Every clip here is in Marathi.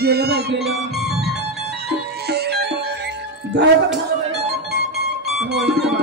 गेलं बाई गेलं गावात हो ना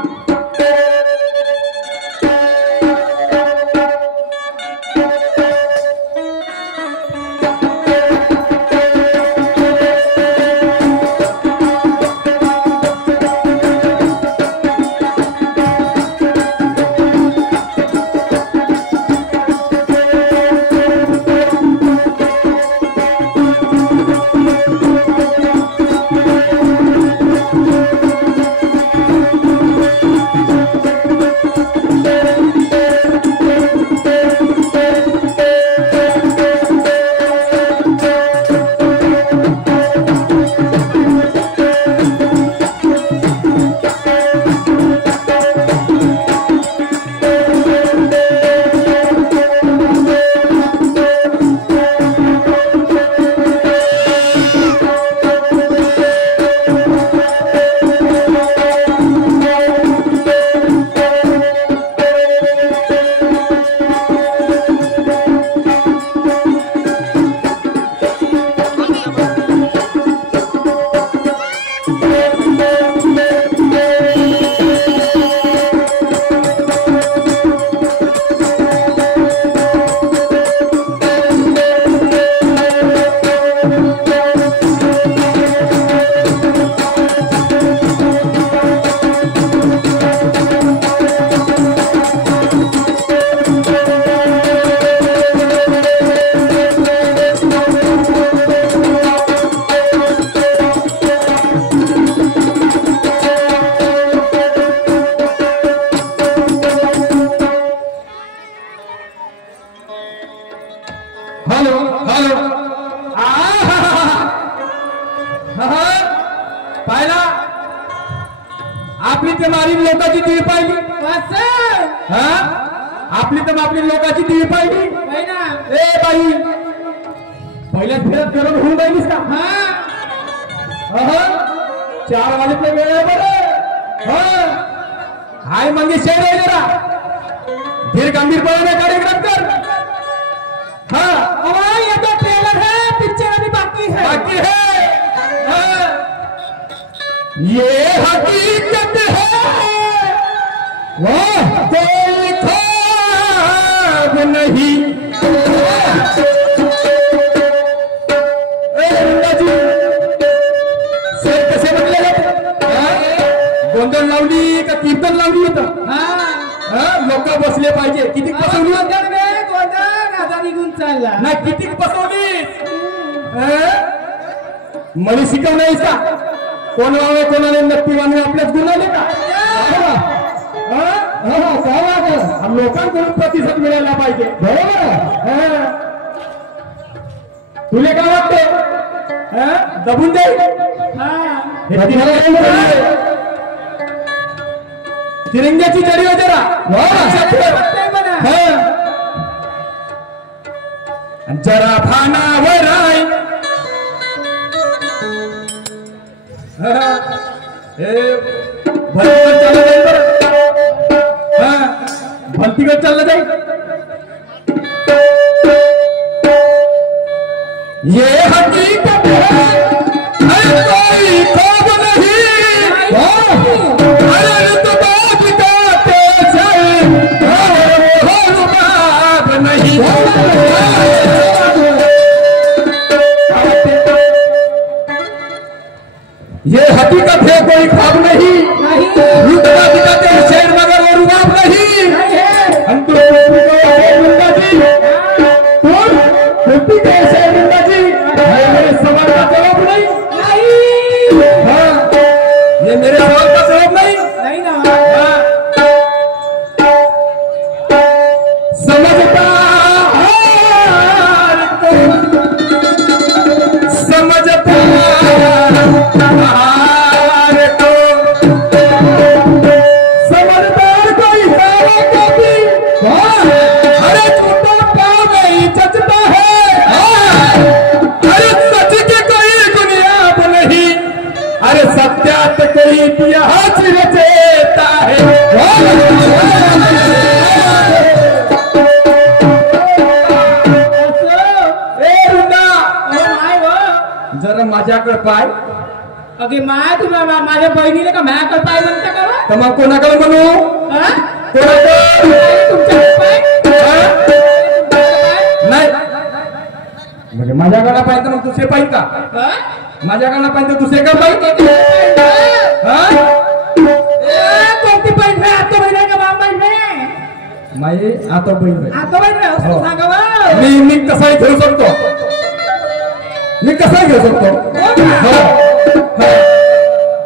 पाहिला आपली तर मारी लोकांची टीव्ही पाहिली आपली तर आपली लोकांची टीव्ही पाहिली ए बाई पहिल्याच फेऱ्यात गरम होऊन राहिलीस का 4 वाजेचा वेळ आहे बरं हाय म्हणजे शेर आहे जरा धीर गंभीरपणाने कार्यक्रम कर ये तो ट्रेलर है पिक्चर अभी बाकी है ये हकीकत है वाह कोई ख्वाब नहीं कसे म्हटले गोंधळ लावली का कीर्तन लावली होतं लोक बसले पाहिजे किती बसवली निघून चालला नाही किती बसवली मला शिकव नाहीस का कोणाला कोणाने नक्की मानवे आपल्याच गुन्हाने का लोकांकडून प्रतिसाद मिळायला पाहिजे बरोबर तुले काय वाटते दबून दे तिरंग्याची जरी हो जरा भानावर आहे भलतीकडे चाललं जाईल ये हकीकत है कोई ख्वाब नहीं नहीं ये हकीकत है कोई ख्वाब नहीं रुतबा दिखाते हैं शेर मगर वो रुबाब नहीं हम तो जिंदा जी कुर्ती कैसे जिंदा जी मेरे सवाल का जवाब नहीं ये मेरे सवाल का जवाब नहीं समझता समझता जरा माझ्याकडे पाय. अगे माय तुम्ही माझ्या बहिणीला का माझ्याकडे पाय म्हणता का बा? तर मग कोणाकडे म्हणू? हा? कोणाकडे? तुमच्याकडे पाय? नाही म्हणजे माझ्याकडे पाहिजे मग दुसरे पाहिजे का? हा? माझ्याकडे पाहिजे दुसरे का पाहिजे? कोणती बहीण आहे? आता बहीण आहे का बाप बहीण आहे? माई आता बहीण आता बहीण आहे असं सांगा बा. मी कसाही घेऊ शकतो. मी कसाही घेऊ शकतो.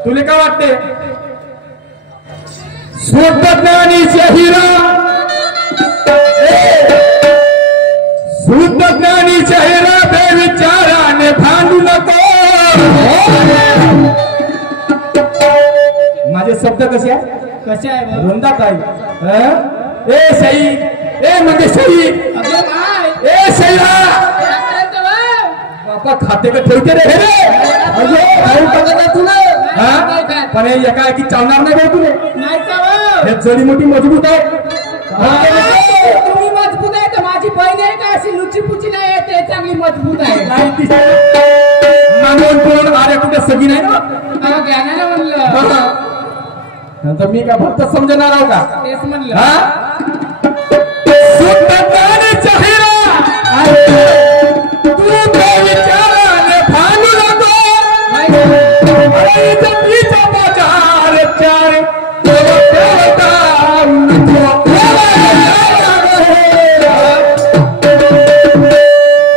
तुला काय वाटते? शुद्धज्ञानीचे हिरा, शुद्धज्ञानीचे हिरा बेविचाराने भांडू नको. माझे शब्द कसे आहे? कसे आहे बा? रुंदात आहे. ए सई, ए म्हणजे सई, अगे माय ए सईला काय करत बा? बापा खाते का ठेवते रे हे? अरे खाऊ टाकत तुला. पण हे एका की चालणार नाही बा तुले. नाही चावं. हे जडी मोठी मजबूत आहे. तुम्ही मजबूत आहे तर माझी बहीण आहे का अशी लुची पुची नाही आहे ते चांगली मजबूत आहे. नाही ती मानवून पळून अरे कुठे सगी नाही ना. ज्ञानाला म्हणलं नंतर मी का फक्त समजणार आहो का? तेच म्हणलं. शुद्ध ज्ञानीचा हिरा, तू बेविचाराने भांडू नको. अरे जमिनीचा बाजार चार देवता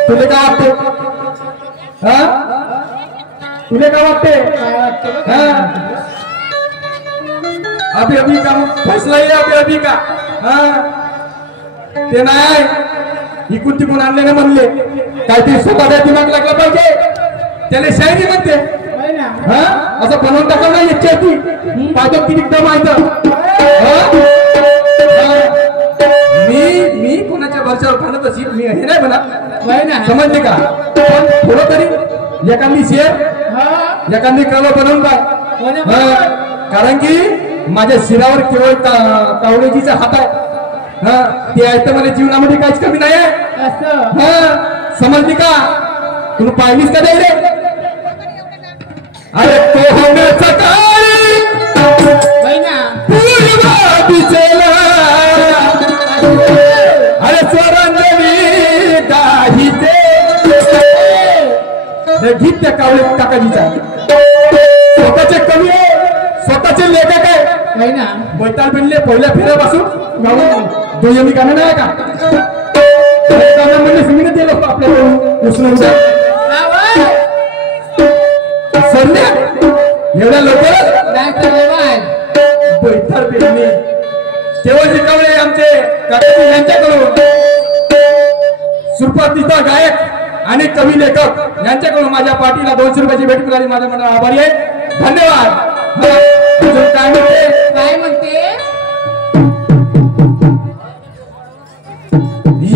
तुले काय वाटते? तुले काय वाटते? अभी अभी का फैसला आहे. अभी का ते नाही इकून तिकून आणले ना म्हणले काहीतरी स्वतः दिमाग लागला पाहिजे. त्याला शायरी म्हणते. असं बनवून टाकलं नाही इच्छा ती पाहिजे किती दम आहे. मी कोणाच्या भरच्यावर खाणत अशी मी हे नाही म्हणा. समजले का? पण थोडं तरी एखादी शेअर एखादी कला बनवून पाय. कारण की माझ्या शिरावर केवळ कावळेजीचा हात आहे. ते आहे तर मला जीवनामध्ये काहीच कमी नाही आहे. समजली का? तुम्ही पाहिलीस का नाही रे? अरे तो होण्याचा काळी पूर्वा दिसेला. अरे स्वरांजली काही ते गीत त्या कावळे काकाजीचा स्वतःचे कवी आहे, स्वतःचे लेखक आहे. बैताल बिनले पहिल्या फेऱ्यापासून दोयमी गाणं नाही का? म्हणजे सुमित दिलं आपल्याला उचलून सरल्या एवढ्या लवकर बैताल बिनले तेव्हा शिकवले आमचे काकाजी यांच्याकडून. सुप्रसिद्ध गायक आणि कवी लेखक यांच्याकडून माझ्या पार्टीला 200 रुपयाची भेट मिळाली. माझ्या मनाला आभारी आहे. धन्यवाद. काय म्हणते?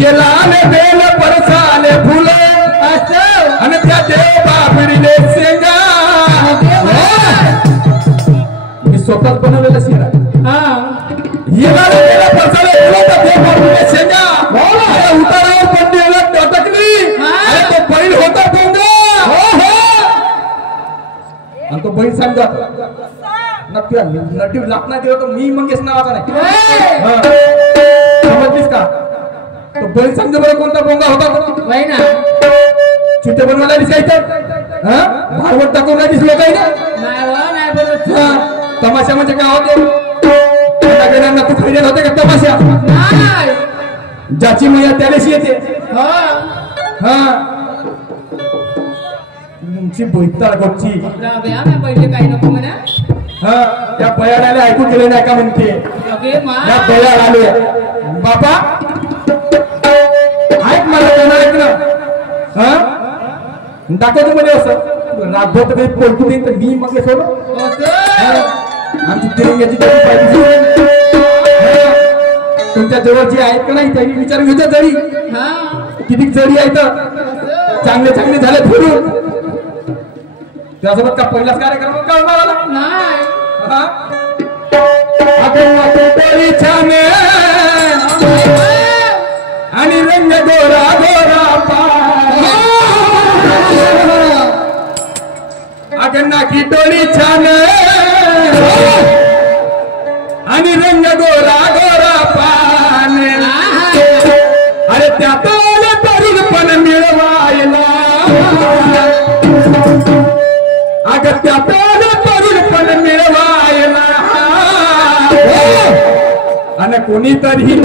ये लाल बेल परसाले फुलं आणि त्या देवा पिढीने शेंगा. मी स्वतःच बनवलेलं शिरा. ये लाल बेल परसाले फुलं त्या देवा पिढीने शेंगा. उतारावर पडलेला टटकली आणि तो बैल होता पोंगा. आणि तो बैल सांगत नक्की नटी लागणार दिलं तर मी मंगेश नावाचा नाही. समजलीस का? तो बैल समजा बरं कोणता बोंगा होता? चिठ्ठे बनवायला दिसायचं. भागवत टाकून नाही दिसलो काही ना. तमाशा म्हणजे काय होते? तू खरेदी होते का तमाशा? ज्याची मैया त्यालाच येते. तुमची बैताळ गपची पहिले काही नको म्हणा. त्या बयाडाला ऐकू गेले नाही का म्हणते? त्या बयाड आले बापा ऐक मला त्यांना ऐकलं. दाखवतो मध्ये असं रातभर काही पोलतू देईन तर मी मग सोडून आमची तिरंग्याची पाहिजे. तुमच्या जवळ जी आहेत का नाही त्यांनी विचार घेतो. जरी किती जरी आहेत चांगले चांगले झाले फिरून त्यासोबत का पहिलाच कार्यक्रम का छान आणि रंग गोरा गोरा नाकी डोळी छान आणि रंग गोरा गोरा पान अरे त्यात तरुण पण मिळवायला अग त्यात तरुण पण मिळवायला आणि कोणीतरी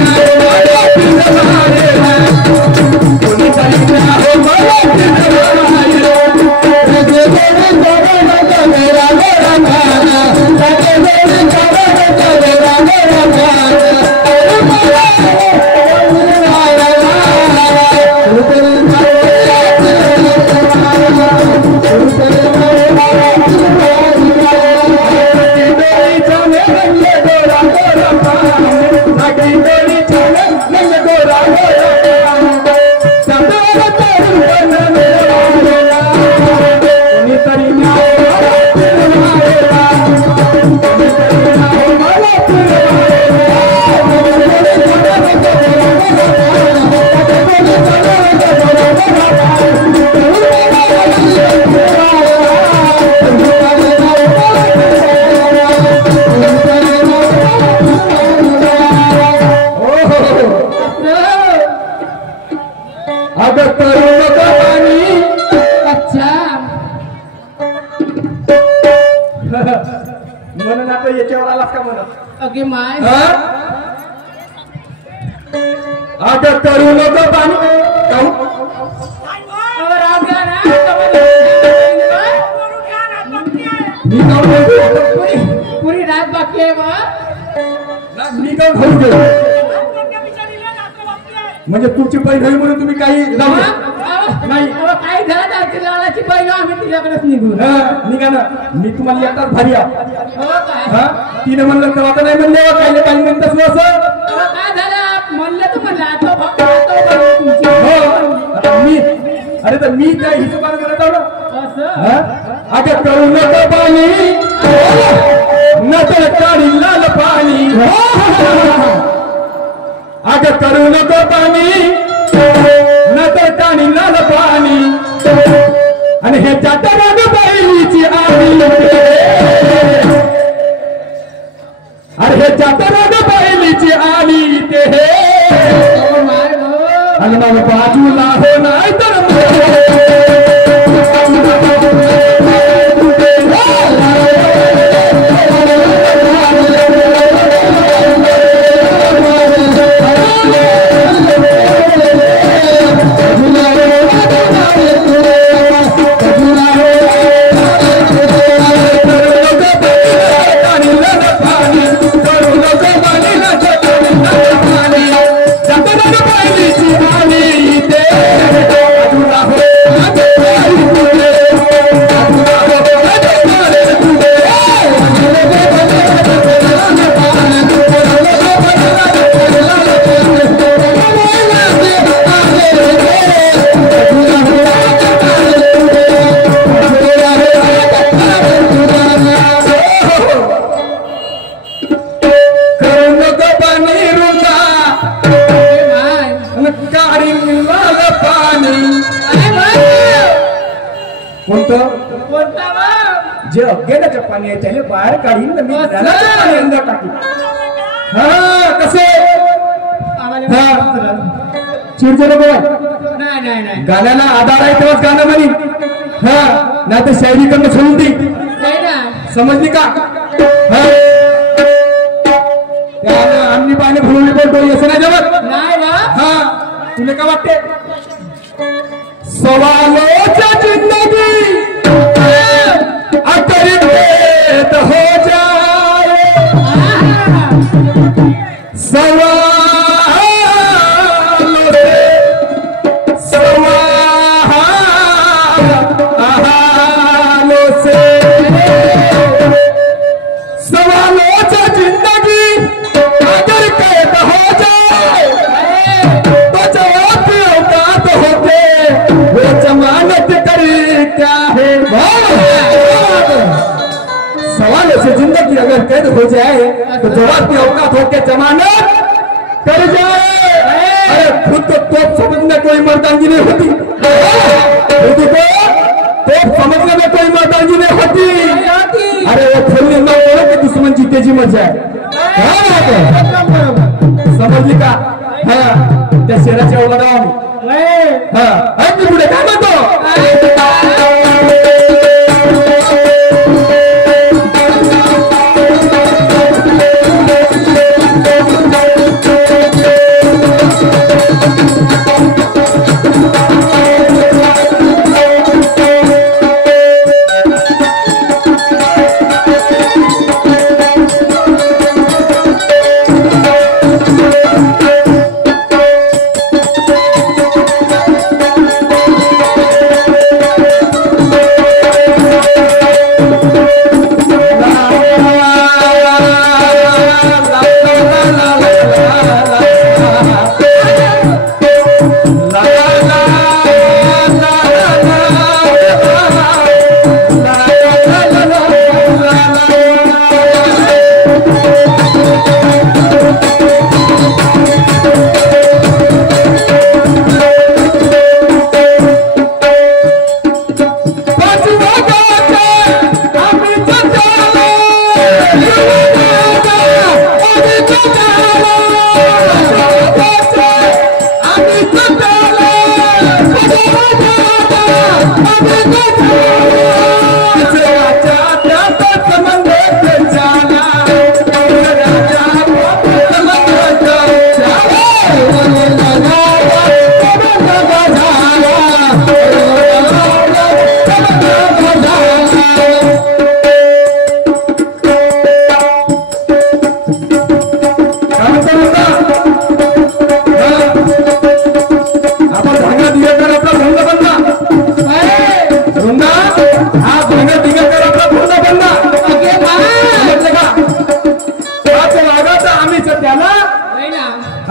म्हणून आता याच्यावर आलास का म्हणत अगे माय आता करू नको पाणी पुरी रात बाकी आहे मी का खाऊ दे म्हणजे तुमची बहीण होई म्हणून तुम्ही काही नाही काय झालं लालाची बहीण आम्ही तिच्याकडेच निघून निघा ना मी तुम्हाला एकटाच भारी हो काय तिने म्हणलं तर आता नाही म्हणले काही काही म्हणतात असं काय झालं म्हणलं तर म्हणलं मी अरे तर मी त्या हिशोबाने करत आहो ना आता करू नको पाणी नतर काढी लाल पाणी अग करू नको पाणी नतर काढी लाल पाणी आणि हे जाटराग बैलीची आली अरे हे जाटराग बैलीची आली ते आणि मग बाजूला हो नाही तर जे अज्ञानाचं पाणी आहे त्याला बाहेर काढीन मी ज्ञानाचं पाणी अंदर टाकू कसे चिडचिड नाही गाण्याला आधार आहे तेव्हाच गाणं म्हणी नाही तर शायरीकडनं सोडून दी समजली का आम्ही पाणी भरून बोलतो असं नाही जमत नाही तुला काय वाटते सवालोच्या जिंदगी अकरित हो जाए सवालों से सवालों से जिंदगी अगर कैद हो जाए तो जवाब औकात होते वो जमानत करे क्या है सवालों से जिंदगी अगर कैद हो जाए तो जवाब की औकात होके जमानत कर जाए अरे खुद को तोप समझने में कोई मर्दानगी नहीं होती खुद को तोप समझने में कोई मर्दानगी नहीं होती त्याची मजा आहे. समजली का? हा त्या शेराच्या ओलाडा आम्ही पुढे काय म्हणतो.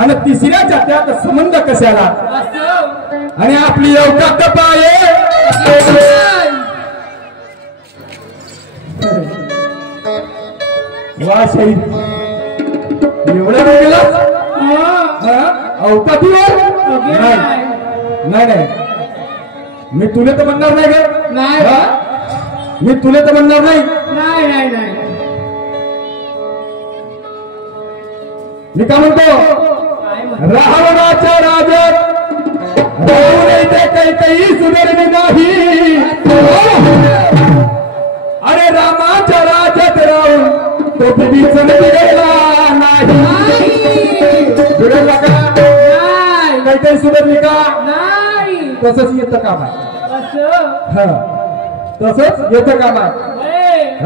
आणि तिसऱ्या जात्यात संबंध कशाला आणि आपली अवकात पाये वा शहीद एवढ्या गेला अवकातीवर नाही नाही मी तुले तर म्हणणार नाही ग. नाही मी तुले तर म्हणणार नाही. नाही नाही नाही मी काय म्हणतो. रावणाच्या राज्यात राहून येते काही सुधारणे नाही. अरे रामाच्या राज्यात राहून तो बिबीचं बिघडला नाही. बिघडला का? काही सुधारली का? नाही. तसंच येतं काम आहे. तसंच येतं काम आहे.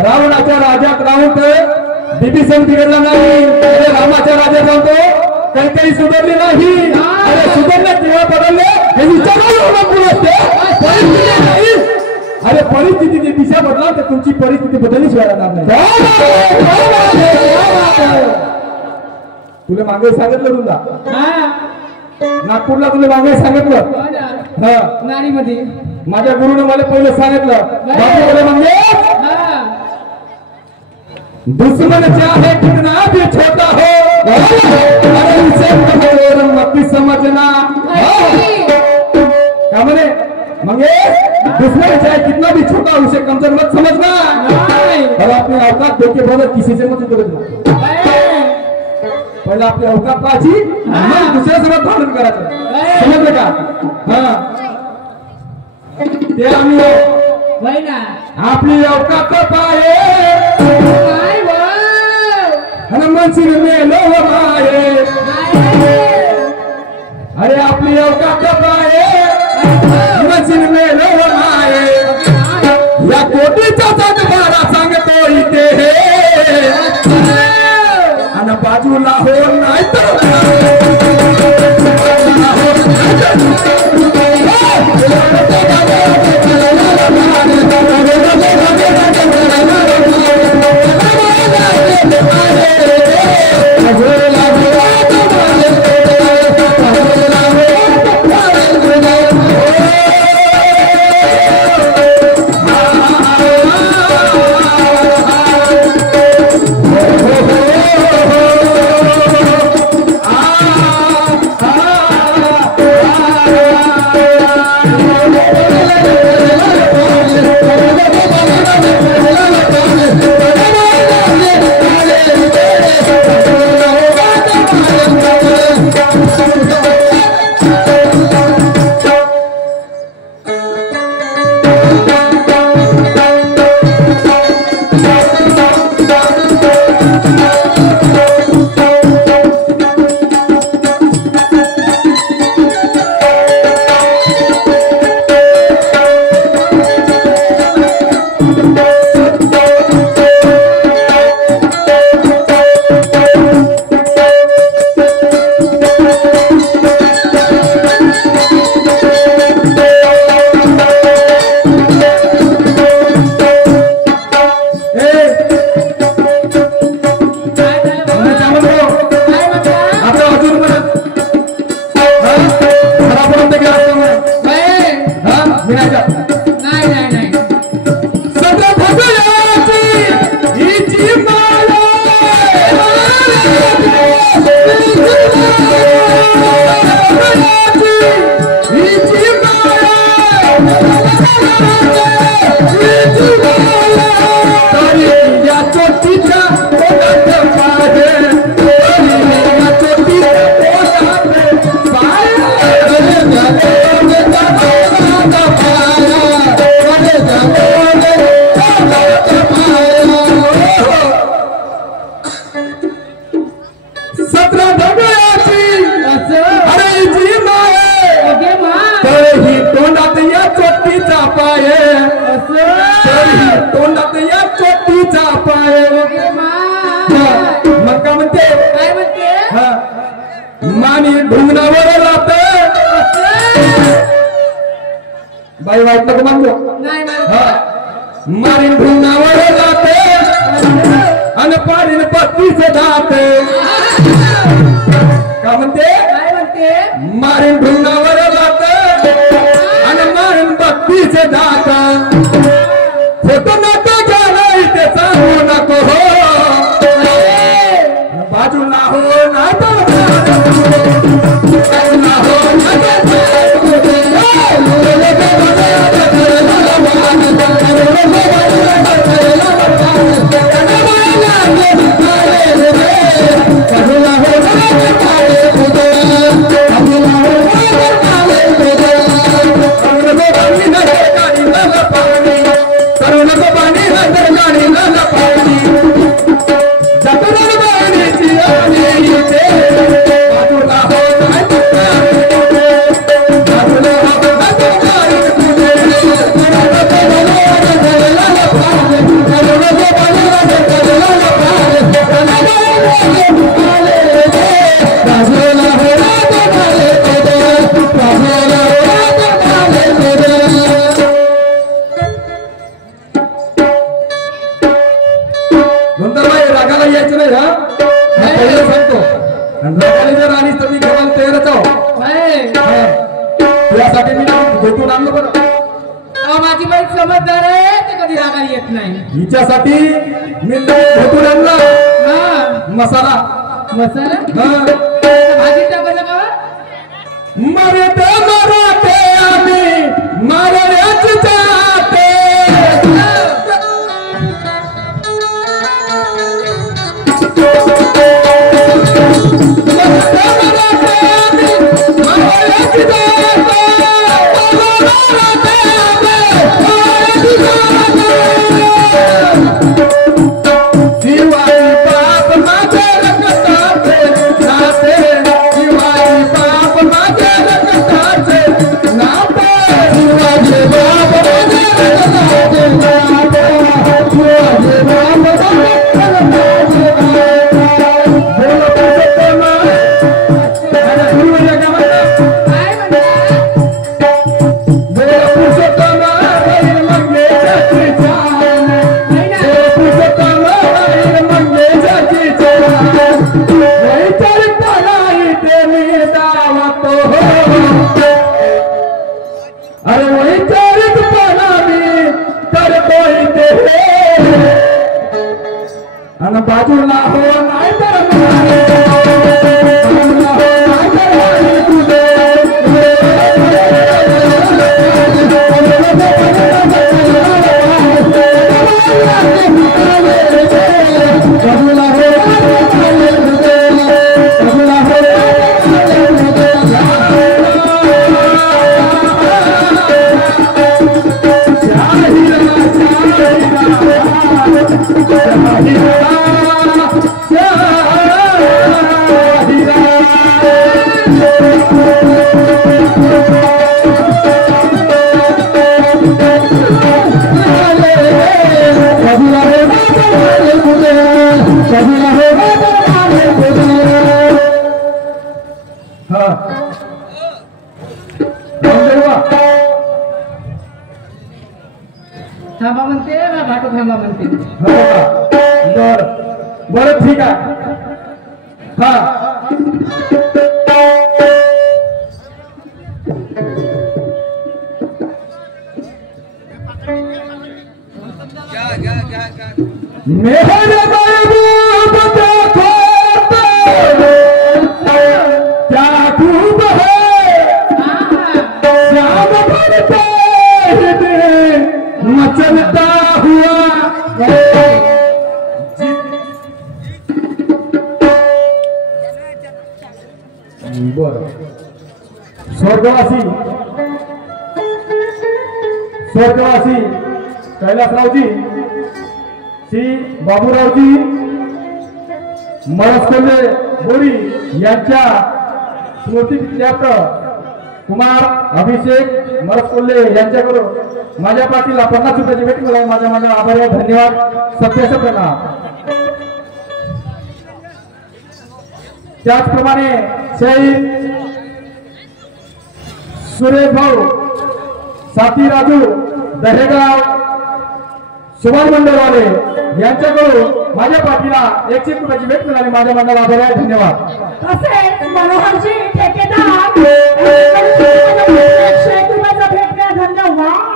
रावणाच्या राज्यात राहून तर बिभीषण बिघडला नाही. रामाच्या राज्यात राहतो काही सुधारले नाही. अरे सुधारले किंवा बदलले हे विचारायला. अरे परिस्थितीची दिशा बदला तर तुमची परिस्थिती बदलली शिवाय नाही. तुला मागे सांगितलं तुला नागपूरला तुला मागे सांगितलं. नारीमध्ये माझ्या गुरुने मला पहिलं सांगितलं म्हणजे दुश्मन चाहे कितना भी छोटा हो अरे उसे मत समझना. क्या म्हणे मगे दुश्मन चाहे कितना भी छोटा उसे कमजोर मत समझना. और अपने औकात देख के बोलो किसी से मत करना. पहले आपली औकात पाहायची मग दुसऱ्यासोबत भांडण करायचं. समजलं का? ते आम्ही आपली औकात पाहे मनसिन में लो माये. अरे आपली औकात पाहे मनसिन में लो माये. या कोटीचा सातबारा सांगतो इथे आणि बाजूला हो नाही तर तरी तोंडात या चोटीचा पाय मग काय म्हणते मानी ढुंगणावर राहत बाई वाईट नको म्हणतो मारीन ढुंगणावर जाते आणि पारीन पत्तीच जाते का म्हणते मारीन ढुंगणावर जाते आणि मारीन पत्तीच जात फोटो नको झाला इथे सांगू नको हो बाजूला हो ना रागाला यायचं नाही हा सांगतो रागाला जर आलीस तर मी केव्हा तयारच आहो तुझ्यासाठी मी भेटून आणलो बरं माझी बाई समजदार आहे ते कधी रागाला येत नाही हिच्यासाठी मी भेटून आणला मसाला भाजी टाकायचं का मरते मरते आम्ही मरण्याच चाहते बाजूला हो नाही तर थांबा म्हणते ना भाटू थांबा म्हणते बरं ठीक आहे हा मेरे महबूब देखो क्या खूब है श्याम भरते मचलता हुआ बर स्वर्गवासी कैलासरावजी श्री बाबूरावजी मरसकोल्हे बोरी यांच्या स्मृतिप्राप्त कुमार अभिषेक मरसकोल्हे यांच्याकडून माझ्या पाठीला 50 रुपयाची भेट मिळाली. माझ्या माझ्या आभारी आहे. धन्यवाद. सत्याचं प्रणाम. त्याचप्रमाणे शहीद सुरेश भाऊ साथी राजू दहेगाव सुभाष मंडळवाले यांच्याकडून माझ्या पाठीला 100 रुपयाची भेट मिळाली. माझ्या मंडळाला आभारी आहे. धन्यवाद. तसेच मनोहरजी ठेकेदार 100 रुपयाचा भेट मिळाला. धन्यवाद.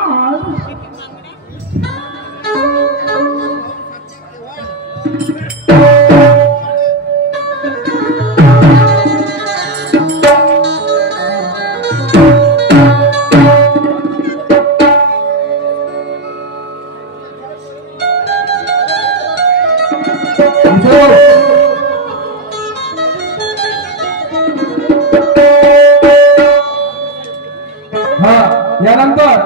यानंतर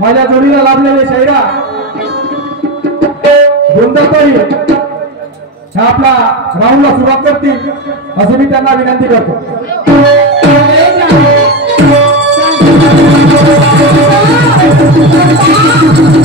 माझ्या जोडीला लाभलेले शहरा गोंदाबाई ह्या आपला राऊंडला सुरुवात करतील असं मी त्यांना विनंती करतो. Thank you.